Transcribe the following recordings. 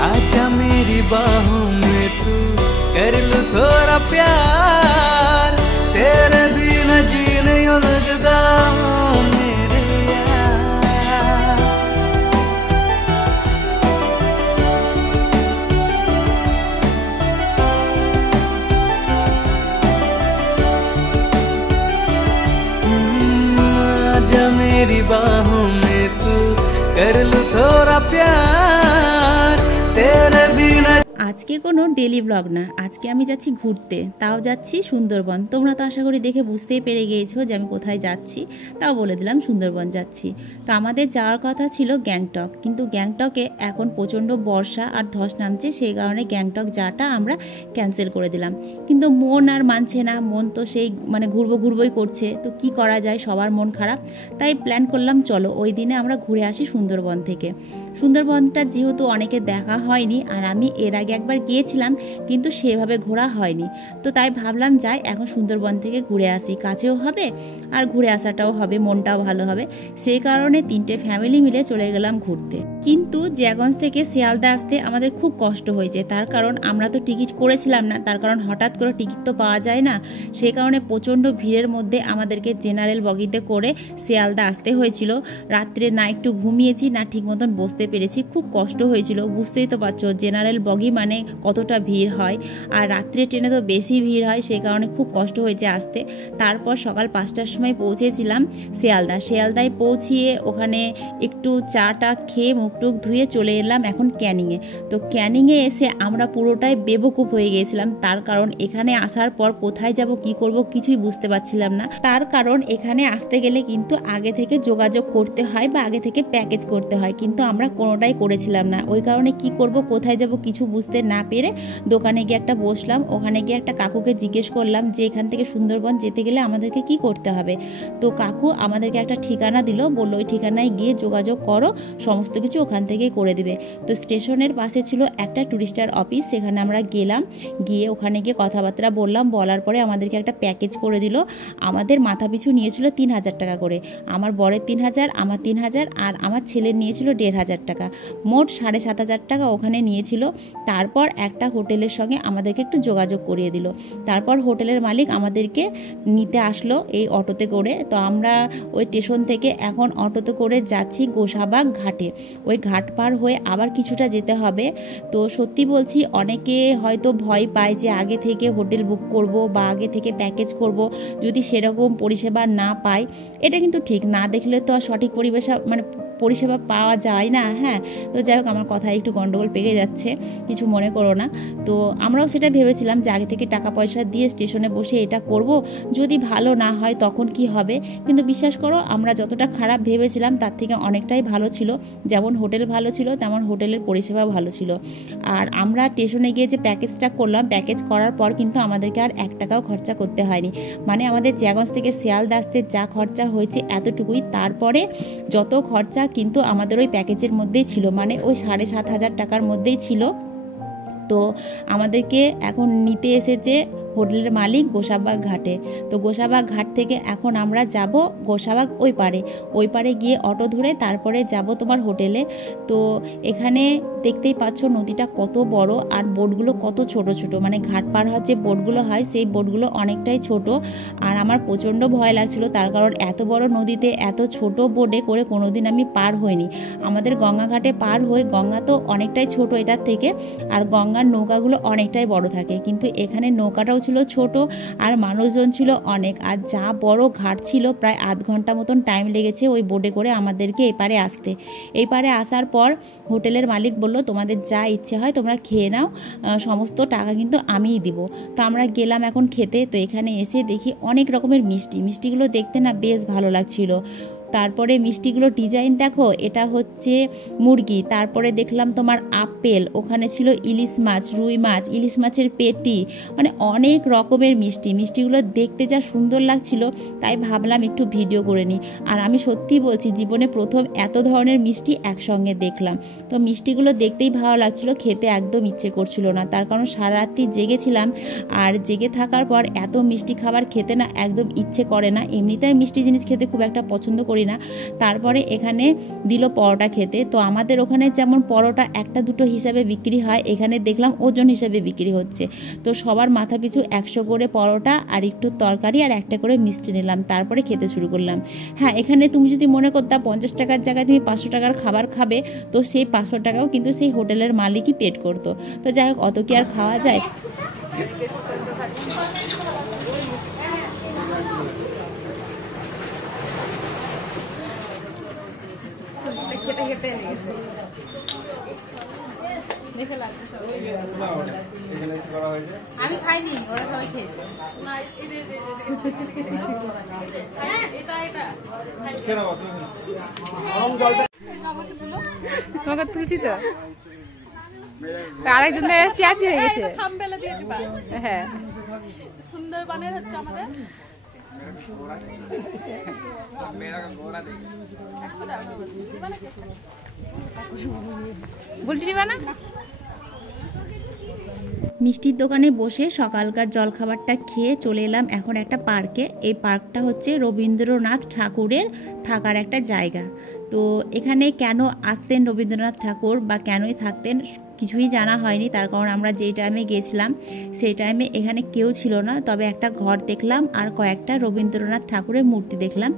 आजा मेरी बाहों में तू कर लूं थोड़ा प्यार, तेरे बिना जी नहीं लगता मेरे यार। आजा मेरी बाहों में तू कर लूं थोड़ा प्यार, तेरे बिना। আজকে কোনো ডেলি ব্লগ না, আজকে আমি যাচ্ছি ঘুরতে, তাও যাচ্ছি সুন্দরবন। তোমরা তো আশা করি দেখে বুঝতেই পেরে গিয়েছো যে আমি কোথায় যাচ্ছি, তাও বলে দিলাম সুন্দরবন যাচ্ছি। তো আমাদের যাওয়ার কথা ছিল গ্যাংটক, কিন্তু গ্যাংটকে এখন প্রচণ্ড বর্ষা আর ধস নামছে, সেই কারণে গ্যাংটক যাওয়াটা আমরা ক্যান্সেল করে দিলাম। কিন্তু মন আর মানছে না, মন তো সেই ঘুরবোই করছে। তো কি করা যায়, সবার মন খারাপ, তাই প্ল্যান করলাম চলো ওই দিনে আমরা ঘুরে আসি সুন্দরবন থেকে। সুন্দরবনটা যেহেতু অনেকে দেখা হয়নি, আর আমি এর আগে একবার গিয়েছিলাম কিন্তু সেভাবে ঘোরা হয়নি, তো তাই ভাবলাম যাই এখন সুন্দরবন থেকে ঘুরে আসি, কাছেও হবে আর ঘুরে আসাটাও হবে, মনটাও ভালো হবে। সেই কারণে 3টে ফ্যামিলি মিলে চলে গেলাম ঘুরতে। কিন্তু জিয়াগঞ্জ থেকে শিয়ালদা আসতে আমাদের খুব কষ্ট হয়েছে, তার কারণ আমরা তো টিকিট করেছিলাম না, তার কারণ হঠাৎ করে টিকিট তো পাওয়া যায় না। সেই কারণে প্রচণ্ড ভিড়ের মধ্যে আমাদেরকে জেনারেল বগিতে করে শিয়ালদা আসতে হয়েছিল। রাত্রে না একটু ঘুমিয়েছি না ঠিক মতন বসতে পেরেছি, খুব কষ্ট হয়েছিল। বুঝতেই তো পারছো জেনারেল বগি মানে কতটা ভিড় হয়, আর রাত্রে ট্রেনে তো বেশি ভিড় হয়, সেই কারণে খুব কষ্ট হয়েছে আসতে। তারপর সকাল 5টার সময় পৌঁছেছিলাম শিয়ালদায় পৌঁছিয়ে ওখানে একটু চাটা খেয়ে মুখটুক ধুয়ে চলে এলাম এখন ক্যানিংয়ে। তো ক্যানিংয়ে এসে আমরা পুরোটাই বেবকুফ হয়ে গিয়েছিলাম, তার কারণ এখানে আসার পর কোথায় যাব কি করব কিছুই বুঝতে পারছিলাম না। তার কারণ এখানে আসতে গেলে কিন্তু আগে থেকে যোগাযোগ করতে হয় বা আগে থেকে প্যাকেজ করতে হয়, কিন্তু আমরা কোনোটাই করেছিলাম না। ওই কারণে কি করব কোথায় যাব কিছু বুঝতে না পেরে দোকানে গিয়ে একটা বসলাম। ওখানে গিয়ে একটা কাকুকে জিজ্ঞেস করলাম যে এখান থেকে সুন্দরবন যেতে গেলে আমাদেরকে কি করতে হবে। তো কাকু আমাদেরকে একটা ঠিকানা দিল, বললো ওই ঠিকানায় গিয়ে যোগাযোগ করো, সমস্ত কিছু ওখান থেকেই করে দেবে। তো স্টেশনের পাশে ছিল একটা টুরিস্টার অফিস, সেখানে আমরা গেলাম, গিয়ে ওখানে গিয়ে কথাবার্তা বললাম, বলার পরে আমাদেরকে একটা প্যাকেজ করে দিল। আমাদের মাথা পিছু নিয়েছিল 3000 টাকা করে, আমার বরের 3000, আমার 3000 আর আমার ছেলের নিয়েছিল 1500 টাকা, মোট 7500 টাকা ওখানে নিয়েছিল। তারপর একটা হোটেলের সঙ্গে আমাদেরকে একটু যোগাযোগ করিয়ে দিল। তারপর হোটেলের মালিক আমাদেরকে নিতে আসলো এই অটোতে করে। তো আমরা ওই স্টেশন থেকে এখন অটোতে করে যাচ্ছি গোসাবাগ ঘাটে। ওই ঘাট পার হয়ে আবার কিছুটা যেতে হবে। তো সত্যি বলছি অনেকে হয়তো ভয় পায় যে আগে থেকে হোটেল বুক করব বা আগে থেকে প্যাকেজ করব, যদি সেরকম পরিষেবা না পাই। এটা কিন্তু ঠিক না, দেখলে তো আর সঠিক পরিষেবা পাওয়া যায় না। হ্যাঁ, তো যাই হোক আমার কথায় একটু গন্ডগোল পেকে যাচ্ছে, কিছু মনে করো না। তো আমরাও সেটা ভেবেছিলাম যে আগে থেকে টাকা পয়সা দিয়ে স্টেশনে বসে এটা করব, যদি ভালো না হয় তখন কি হবে। কিন্তু বিশ্বাস করো আমরা যতটা খারাপ ভেবেছিলাম তার থেকে অনেকটাই ভালো ছিল। যেমন হোটেল ভালো ছিল তেমন হোটেলের পরিষেবা ভালো ছিল। আর আমরা স্টেশনে গিয়ে যে প্যাকেজটা করলাম, প্যাকেজ করার পর কিন্তু আমাদেরকে আর 1 টাকাও খরচা করতে হয়নি। মানে আমাদের জিয়াগঞ্জ থেকে শিয়ালদা আসতে যা খরচা হয়েছে এতটুকুই, তারপরে যত খরচা কিন্তু আমাদের ওই প্যাকেজের মধ্যেই ছিল, মানে ওই 7500 টাকার মধ্যেই ছিল। তো আমাদেরকে এখন নিতে এসেছে হোটেলের মালিক গোসাবাগ ঘাটে। তো গোসাবাগ ঘাট থেকে এখন আমরা যাব গোসাবাগ ওই পারে গিয়ে অটো ধরে তারপরে যাব তোমার হোটেলে। তো এখানে দেখতেই পাচ্ছ নদীটা কত বড় আর বোটগুলো কত ছোট ছোট, মানে ঘাট পার হওয়ার যে বোটগুলো হয় সেই বোটগুলো অনেকটাই ছোট। আর আমার প্রচণ্ড ভয় লাগছিল, তার কারণ এত বড় নদীতে এত ছোট বোটে করে কোনোদিন আমি পার হইনি। আমাদের গঙ্গা ঘাটে পার হয়ে, গঙ্গা তো অনেকটাই ছোট এটার থেকে, আর গঙ্গার নৌকাগুলো অনেকটাই বড় থাকে, কিন্তু এখানে নৌকাটাও ছিল ছোট আর মানুষজন ছিল অনেক। আর যা বড় ঘাট ছিল, প্রায় আধ ঘন্টা মতন টাইম লেগেছে ওই বোটে করে আমাদেরকে এপারে আসতে। এইপারে আসার পর হোটেলের মালিক বললো তোমাদের যা ইচ্ছে হয় তোমরা খেয়ে নাও, সমস্ত টাকা কিন্তু আমিই দিব। তো আমরা গেলাম এখন খেতে। তো এখানে এসে দেখি অনেক রকমের মিষ্টিগুলো দেখতে না বেশ ভালো লাগছিল। তারপরে মিষ্টিগুলো ডিজাইন দেখো, এটা হচ্ছে মুরগি, তারপরে দেখলাম তোমার আপেল, ওখানে ছিল ইলিশ মাছ, রুই মাছ, ইলিশ মাছের পেটি, মানে অনেক রকমের মিষ্টিগুলো দেখতে যা সুন্দর লাগছিল, তাই ভাবলাম একটু ভিডিও করে নিই। আর আমি সত্যি বলছি জীবনে প্রথম এত ধরনের মিষ্টি একসঙ্গে দেখলাম। তো মিষ্টিগুলো দেখতেই ভালো লাগছিল, খেতে একদম ইচ্ছে করছিল না, তার কারণ সারা রাত্রি জেগেছিলাম। আর জেগে থাকার পর এত মিষ্টি খাবার খেতে না একদম ইচ্ছে করে না। এমনিতেই মিষ্টি জিনিস খেতে খুব একটা পছন্দ করি করি না। তারপরে এখানে দিল পরোটা খেতে। তো আমাদের ওখানে যেমন পরোটা একটা দুটো হিসাবে বিক্রি হয়, এখানে দেখলাম ওজন হিসাবে বিক্রি হচ্ছে। তো সবার মাথা পিছু 100 করে পরোটা আর একটু তরকারি আর একটা করে মিষ্টি নিলাম, তারপরে খেতে শুরু করলাম। হ্যাঁ, এখানে তুমি যদি মনে করতা 50 টাকার জায়গায় তুমি 500 টাকার খাবার খাবে, তো সেই 500 টাকাও কিন্তু সেই হোটেলের মালিকই পেড করতো। তো যাই হোক, অত কি আর খাওয়া যায়। আমি খাইনি, ওরা সবাই খেয়েছে। তোমাকে তুলছি তো, আরেকজনের স্ট্যাচু হয়ে গেছে। হ্যাঁ, সুন্দরবনের হচ্ছে আমাদের বুলটি নিবা না? মিষ্টির দোকানে বসে সকালকার জলখাবারটা খেয়ে চলে এলাম এখন একটা পার্কে। এই পার্কটা হচ্ছে রবীন্দ্রনাথ ঠাকুরের থাকার একটা জায়গা। তো এখানে কেন আসতেন রবীন্দ্রনাথ ঠাকুর বা কেনই থাকতেন কিছুই জানা হয়নি, তার কারণ আমরা যেই টাইমে গিয়েছিলাম সেই টাইমে এখানে কেউ ছিল না। তবে একটা ঘর দেখলাম আর কয়েকটা রবীন্দ্রনাথ ঠাকুরের মূর্তি দেখলাম।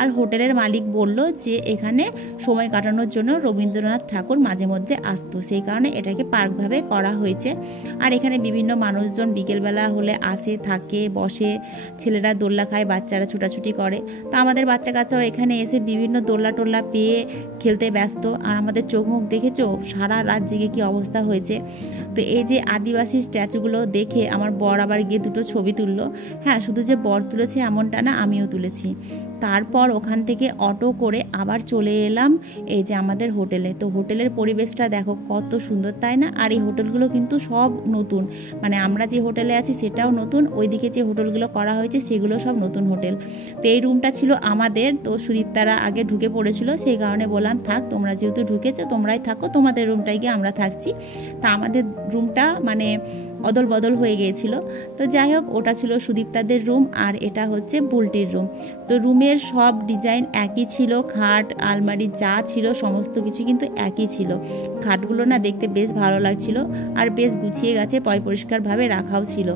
আর হোটেলের মালিক বলল যে এখানে সময় কাটানোর জন্য রবীন্দ্রনাথ ঠাকুর মাঝে মধ্যে আসতো, সেই কারণে এটাকে পার্কভাবে করা হয়েছে। আর এখানে বিভিন্ন মানুষজন বিকেলবেলা হলে আসে, থাকে, বসে, ছেলেরা দোল্লা খায়, বাচ্চারা ছুটাছুটি করে। তো আমাদের বাচ্চা কাচ্চাও এখানে এসে বিভিন্ন দোল্লা টোল্লা পেয়ে খেলতে ব্যস্ত। আর আমাদের চোখ মুখ দেখেছো সারা রাত জেগে কী অবস্থা হয়েছে। তো এই যে আদিবাসী স্ট্যাচুগুলো দেখে আমার বর আবার গিয়ে দুটো ছবি তুললো। হ্যাঁ, শুধু যে বর তুলেছে এমনটা না, আমিও তুলেছি। তারপর ওখান থেকে অটো করে আবার চলে এলাম এই যে আমাদের হোটেলে। তো হোটেলের পরিবেশটা দেখো কত সুন্দর, তাই না? আর এই হোটেলগুলো কিন্তু সব নতুন, মানে আমরা যে হোটেলে আছি সেটাও নতুন, ওইদিকে যে হোটেলগুলো করা হয়েছে সেগুলো সব নতুন হোটেল। তো এই রুমটা ছিল আমাদের। তো সুদীপ তারা আগে ঢুকে পড়েছিল, সেই কারণে বললাম থাক, তোমরা যেহেতু ঢুকেছো তোমরাই থাকো, তোমাদের রুমটায় গিয়ে আমরা থাকছি। তা আমাদের রুমটা মানে অদল বদল হয়ে গিয়েছিল। তো যাই হোক, ওটা ছিল সুদীপ্তাদের রুম আর এটা হচ্ছে বুলটির রুম। তো রুমের সব ডিজাইন একই ছিল, খাট আলমারি যা ছিল সমস্ত কিছু কিন্তু একই ছিল। খাটগুলো না দেখতে বেশ ভালো লাগছিল আর বেশ গুছিয়ে গেছে, পরিষ্কারভাবে রাখাও ছিল।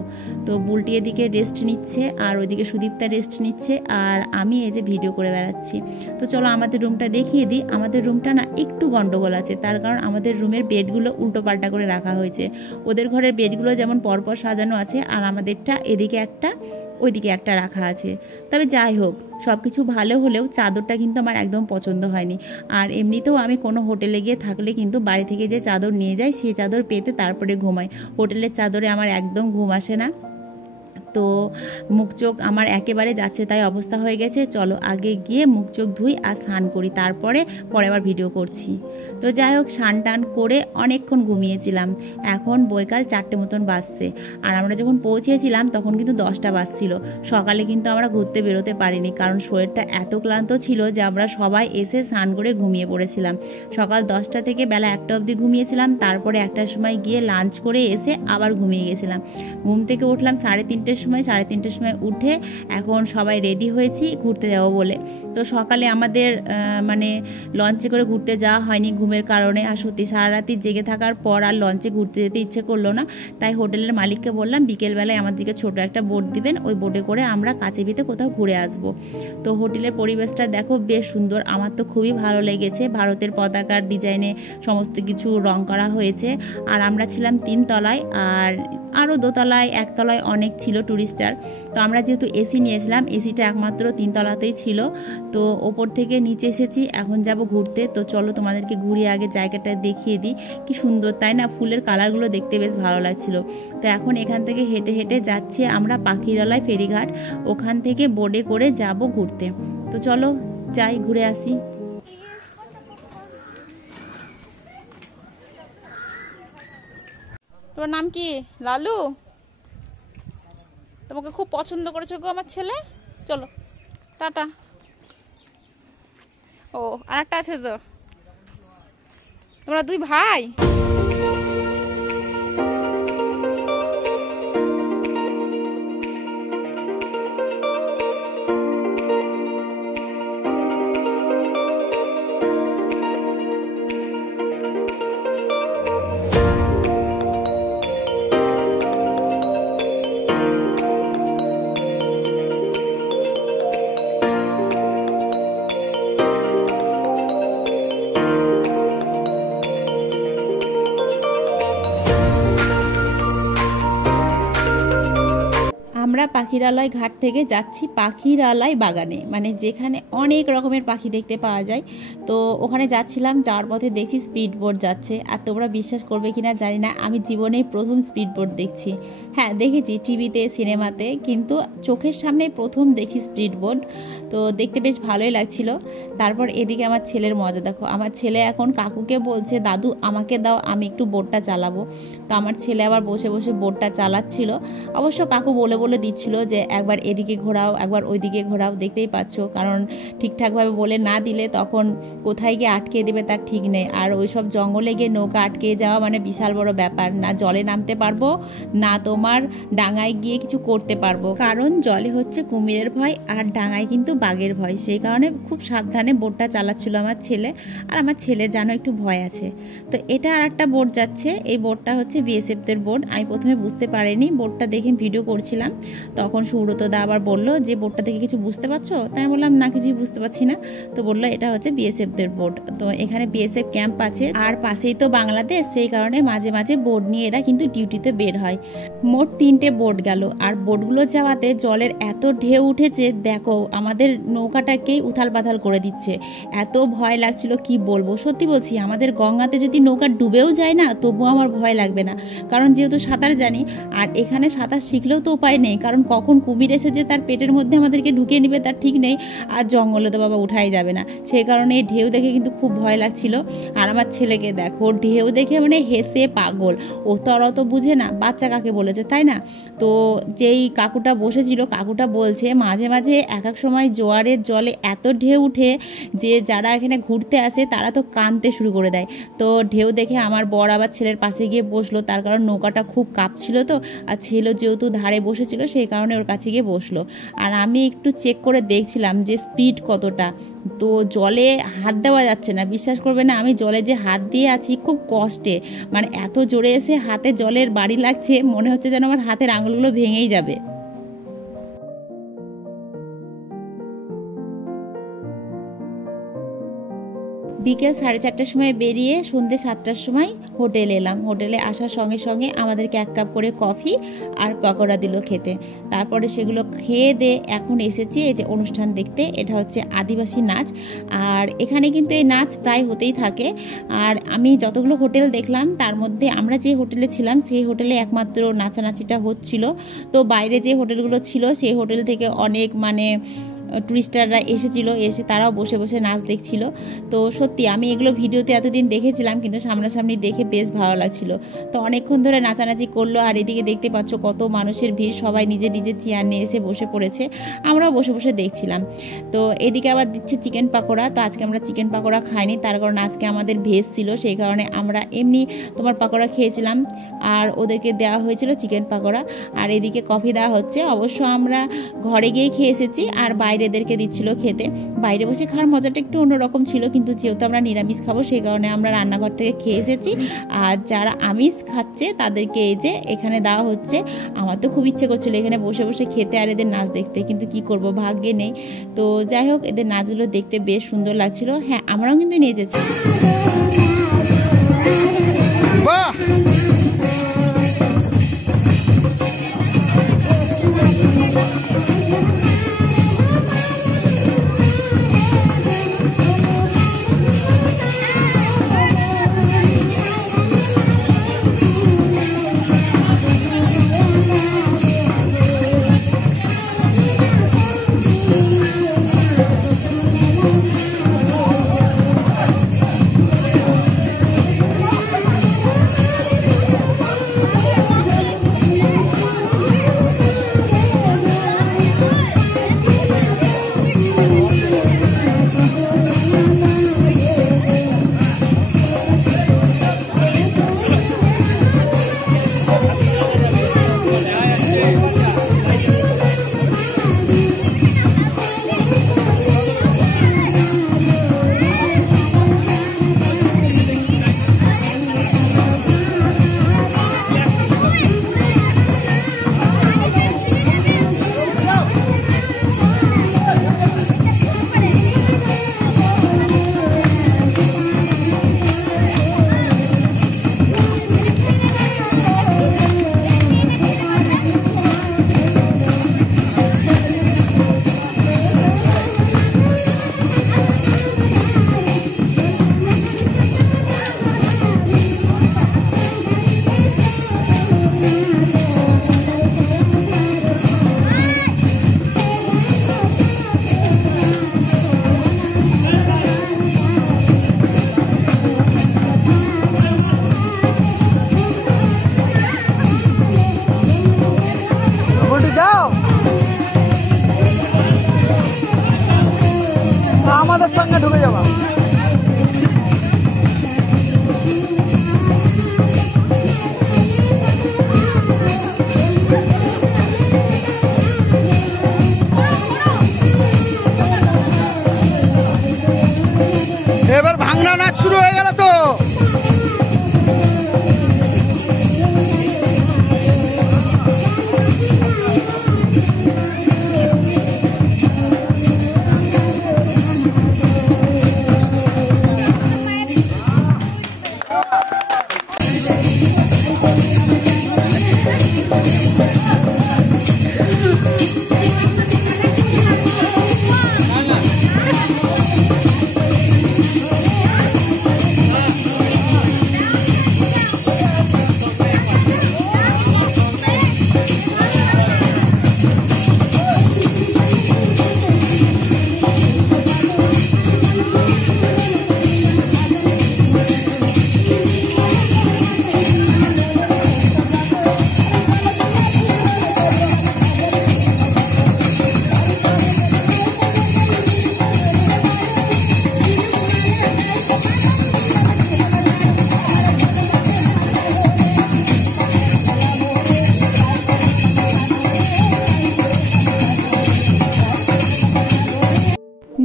তো বুলটি এদিকে রেস্ট নিচ্ছে আর ওইদিকে সুদীপ্তা রেস্ট নিচ্ছে আর আমি এই যে ভিডিও করে বেড়াচ্ছি। তো চলো আমাদের রুমটা দেখিয়ে দিই। আমাদের রুমটা না একটু গন্ডগোল আছে, তার কারণ আমাদের রুমের বেডগুলো উল্টো পাল্টা করে রাখা হয়েছে। ওদের ঘরের বেডগুলো যেমন পরপর সাজানো আছে আর আমাদেরটা এদিকে একটা ওইদিকে একটা রাখা আছে। তবে যাই হোক, সব কিছু ভালো হলেও চাদরটা কিন্তু আমার একদম পছন্দ হয়নি। আর এমনিতেও আমি কোনো হোটেলে গিয়ে থাকলে কিন্তু বাড়ি থেকে যে চাদর নিয়ে যাই সেই চাদর পেতে তারপরে ঘুমাই। হোটেলের চাদরে আমার একদম ঘুম আসে না। তো মুখ চোখ আমার একেবারে যাচ্ছে তাই অবস্থা হয়ে গেছে। চলো আগে গিয়ে মুখ চোখ ধুই আর স্নান করি, তারপরে আবার ভিডিও করছি। তো যাই হোক, স্নান টান করে অনেকক্ষণ ঘুমিয়েছিলাম। এখন বৈকাল 4টে মতন বাজছে। আর আমরা যখন পৌঁছেছিলাম তখন কিন্তু 10টা বাজছিল। সকালে কিন্তু আমরা ঘুরতে বেরোতে পারিনি, কারণ শরীরটা এত ক্লান্ত ছিল যে আমরা সবাই এসে স্নান করে ঘুমিয়ে পড়েছিলাম। সকাল 10টা থেকে বেলা 1টা অবধি ঘুমিয়েছিলাম। তারপরে 1টার সময় গিয়ে লাঞ্চ করে এসে আবার ঘুমিয়ে গেছিলাম। ঘুম থেকে উঠলাম 3:30টার সময়। 3:30টার সময় উঠে এখন সবাই রেডি হয়েছি ঘুরতে যাব বলে। তো সকালে আমাদের মানে লঞ্চে করে ঘুরতে যাওয়া হয়নি ঘুমের কারণে। আর সত্যি সারা রাতি জেগে থাকার পর আর লঞ্চে ঘুরতে যেতে ইচ্ছে করলো না। তাই হোটেলের মালিককে বললাম বিকেলবেলায় আমাদেরকে ছোট একটা বোট দিবেন, ওই বোটে করে আমরা কাছে ভিতে কোথাও ঘুরে আসব। তো হোটেলের পরিবেশটা দেখো বেশ সুন্দর, আমার তো খুবই ভালো লেগেছে। ভারতের পতাকার ডিজাইনে সমস্ত কিছু রং করা হয়েছে। আর আমরা ছিলাম 3 তলায় আর আরও 2 তলায় 1 তলায় অনেক ছিল টুরিস্টার। তো আমরা যেহেতু এসি নিয়েছিলাম, এসিটা একমাত্র 3 তলাতেই ছিল। তো ওপর থেকে নিচে এসেছি, এখন যাব ঘুরতে। তো চলো তোমাদেরকে ঘুরিয়ে আগে জায়গাটা দেখিয়ে দিই। কি সুন্দর তাই না? ফুলের কালারগুলো দেখতে বেশ ভালো লাগছিল। তো এখন এখান থেকে হেঁটে হেঁটে যাচ্ছি আমরা পাখিরালয় ফেরিঘাট, ওখান থেকে বোটে করে যাব ঘুরতে। তো চলো যাই, ঘুরে আসি। তোমার নাম কি? লালু? তোমাকে খুব পছন্দ করেছে গো আমার ছেলে। চলো টাটা। ও আরেকটা আছে তো, তোমরা 2 ভাই? আমরা পাখিরালয় ঘাট থেকে যাচ্ছি পাখিরালয় বাগানে, মানে যেখানে অনেক রকমের পাখি দেখতে পাওয়া যায়। তো ওখানে যাচ্ছিলাম, যাওয়ার পথে দেখছি স্পিড বোট যাচ্ছে। আর তোমরা বিশ্বাস করবে কিনা জানি না, আমি জীবনেই প্রথম স্পিড বোট দেখছি। হ্যাঁ দেখেছি টিভিতে, সিনেমাতে, কিন্তু চোখের সামনে প্রথম দেখছি স্পিড বোট। তো দেখতে বেশ ভালোই লাগছিল। তারপর এদিকে আমার ছেলের মজা দেখো, আমার ছেলে এখন কাকুকে বলছে দাদু আমাকে দাও, আমি একটু বোটটা চালাবো। তো আমার ছেলে আবার বসে বসে বোটটা চালাচ্ছিল। অবশ্য কাকু বলে বলে দিচ্ছিল যে একবার এদিকে ঘোরাও, একবার ওইদিকে ঘোরাও। দেখতেই পাচ্ছ, কারণ ঠিকঠাকভাবে বলে না দিলে তখন কোথায় গিয়ে আটকে দেবে তার ঠিক নেই। আর ওই সব জঙ্গলে গিয়ে নৌকা আটকে যাওয়া মানে বিশাল বড় ব্যাপার, না জলে নামতে পারবো না তোমার ডাঙায় গিয়ে কিছু করতে পারবো, কারণ জলে হচ্ছে কুমিরের ভয় আর ডাঙায় কিন্তু বাঘের ভয়। সেই কারণে খুব সাবধানে বোটটা চালাচ্ছিল আমার ছেলে। আর আমার ছেলে জানো একটু ভয় আছে। তো এটা আর একটা বোট যাচ্ছে, এই বোটটা হচ্ছে বিএসএফদের বোট। আমি প্রথমে বুঝতে পারিনি, বোটটা দেখে ভিডিও করছিলাম, তখন সুব্রতদা আবার বললো যে বোটটা দেখে কিছু বুঝতে পারছো? তাই বললাম না, কিছুই বুঝতে পারছি না। তো বললো এটা হচ্ছে বিএসএফদের বোট। তো এখানে বিএসএফ ক্যাম্প আছে আর পাশেই তো বাংলাদেশ, সেই কারণে মাঝে মাঝে বোট নিয়ে এরা কিন্তু ডিউটিতে বের হয়। মোট 3টে বোট গেল। আর বোটগুলো যাওয়াতে জলের এত ঢেউ উঠেছে, দেখো আমাদের নৌকাটাকেই উথাল পাথাল করে দিচ্ছে। এত ভয় লাগছিল কি বলবো। সত্যি বলছি, আমাদের গঙ্গাতে যদি নৌকা ডুবেও যায় না, তবুও আমার ভয় লাগবে না, কারণ যেহেতু সাঁতার জানি। আর এখানে সাঁতার শিখলেও তো উপায় নেই, কারণ কখন কুমির এসে যে তার পেটের মধ্যে আমাদেরকে ঢুকিয়ে নেবে তার ঠিক নেই। আর জঙ্গলে তো বাবা উঠাই যাবে না, সেই কারণে এই ঢেউ দেখে কিন্তু খুব ভয় লাগছিল। আর আমার ছেলেকে দেখো ঢেউ দেখে মানে হেসে পাগল। ও তো আর অত বুঝে না, বাচ্চা কাকে বলেছে তাই না। তো যেই কাকুটা বসেছিল, কাকুটা বলছে মাঝে মাঝে এক এক সময় জোয়ারের জলে এত ঢেউ উঠে যে যারা এখানে ঘুরতে আসে তারা তো কাঁদতে শুরু করে দেয়। তো ঢেউ দেখে আমার বর আবার ছেলের পাশে গিয়ে বসলো, তার কারণ নৌকাটা খুব কাঁপছিল। তো আর ছেলে যেহেতু ধারে বসেছিল, সেই কারণে ওর কাছে গিয়ে বসলো। আর আমি একটু চেক করে দেখছিলাম যে স্পিড কতটা। তো জলে হাত দেওয়া যাচ্ছে না, বিশ্বাস করবে না, আমি জলে যে হাত দিয়ে আছি খুব কষ্টে, মানে এত জোরে এসে হাতে জলের বাড়ি লাগছে, মনে হচ্ছে যেন আমার হাতের আঙুলগুলো ভেঙেই যাবে। বিকেল 4:30টার সময় বেরিয়ে সন্ধ্যে 7টার সময় হোটেলে এলাম। হোটেলে আসার সঙ্গে সঙ্গে আমাদেরকে 1 কাপ করে কফি আর পকোড়া দিল খেতে। তারপরে সেগুলো খেয়ে দিয়ে এখন এসেছি এই যে অনুষ্ঠান দেখতে। এটা হচ্ছে আদিবাসী নাচ। আর এখানে কিন্তু এই নাচ প্রায় হতেই থাকে। আর আমি যতগুলো হোটেল দেখলাম তার মধ্যে আমরা যে হোটেলে ছিলাম সেই হোটেলে একমাত্র নাচানাচিটা হচ্ছিল। তো বাইরে যে হোটেলগুলো ছিল সেই হোটেল থেকে অনেক মানে টুরিস্টাররা এসেছিল, এসে তারাও বসে বসে নাচ দেখছিল। তো সত্যি আমি এগুলো ভিডিওতে এতদিন দেখেছিলাম, কিন্তু সামনাসামনি দেখে বেশ ভালো লাগছিল। তো অনেকক্ষণ ধরে নাচানাচি করলো। আর এদিকে দেখতে পাচ্ছ কত মানুষের ভিড়, সবাই নিজের নিজের চেয়ার নিয়ে এসে বসে পড়েছে, আমরাও বসে বসে দেখছিলাম। তো এদিকে আবার দিচ্ছে চিকেন পাকোড়া। তো আজকে আমরা চিকেন পাকোড়া খাইনি, তার কারণ আজকে আমাদের ভেজ ছিল, সেই কারণে আমরা এমনি তোমার পাকোড়া খেয়েছিলাম আর ওদেরকে দেওয়া হয়েছিল চিকেন পাকোড়া। আর এদিকে কফি দেওয়া হচ্ছে। অবশ্য আমরা ঘরে গিয়েই খেয়ে এসেছি, আর বাইরেদেরকে দিচ্ছিল খেতে। বাইরে বসে খাওয়ার মজাটা একটু অন্যরকম ছিল, কিন্তু যেহেতু আমরা নিরামিষ খাবো সেই কারণে আমরা রান্নাঘর থেকে খেয়ে এসেছি। আর যারা আমিষ খাচ্ছে তাদেরকে এই যে এখানে দেওয়া হচ্ছে। আমার তো খুব ইচ্ছে করছিল এখানে বসে বসে খেতে আর এদের নাচ দেখতে, কিন্তু কি করব, ভাগ্যে নেই। তো যাই হোক, এদের নাচগুলো দেখতে বেশ সুন্দর লাগছিল। হ্যাঁ, আমরাও কিন্তু নিয়ে যেছি।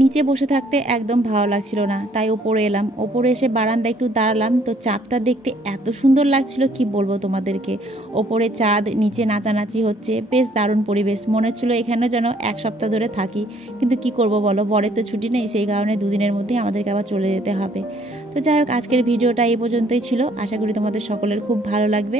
নিচে বসে থাকতে একদম ভালো লাগছিল না, তাই ওপরে এলাম। ওপরে এসে বারান্দায় একটু দাঁড়ালাম, তো চাঁদটা দেখতে এত সুন্দর লাগছিল কি বলবো তোমাদেরকে। ওপরে চাঁদ, নিচে নাচানাচি হচ্ছে, বেশ দারুণ পরিবেশ। মনে হচ্ছিলো এখানে যেন 1 সপ্তাহ ধরে থাকি, কিন্তু কি করব বলো, বরের তো ছুটি নেই, সেই কারণে 2 দিনের মধ্যে আমাদেরকে আবার চলে যেতে হবে। তো যাই হোক, আজকের ভিডিওটা এই পর্যন্তই ছিল। আশা করি তোমাদের সকলের খুব ভালো লাগবে।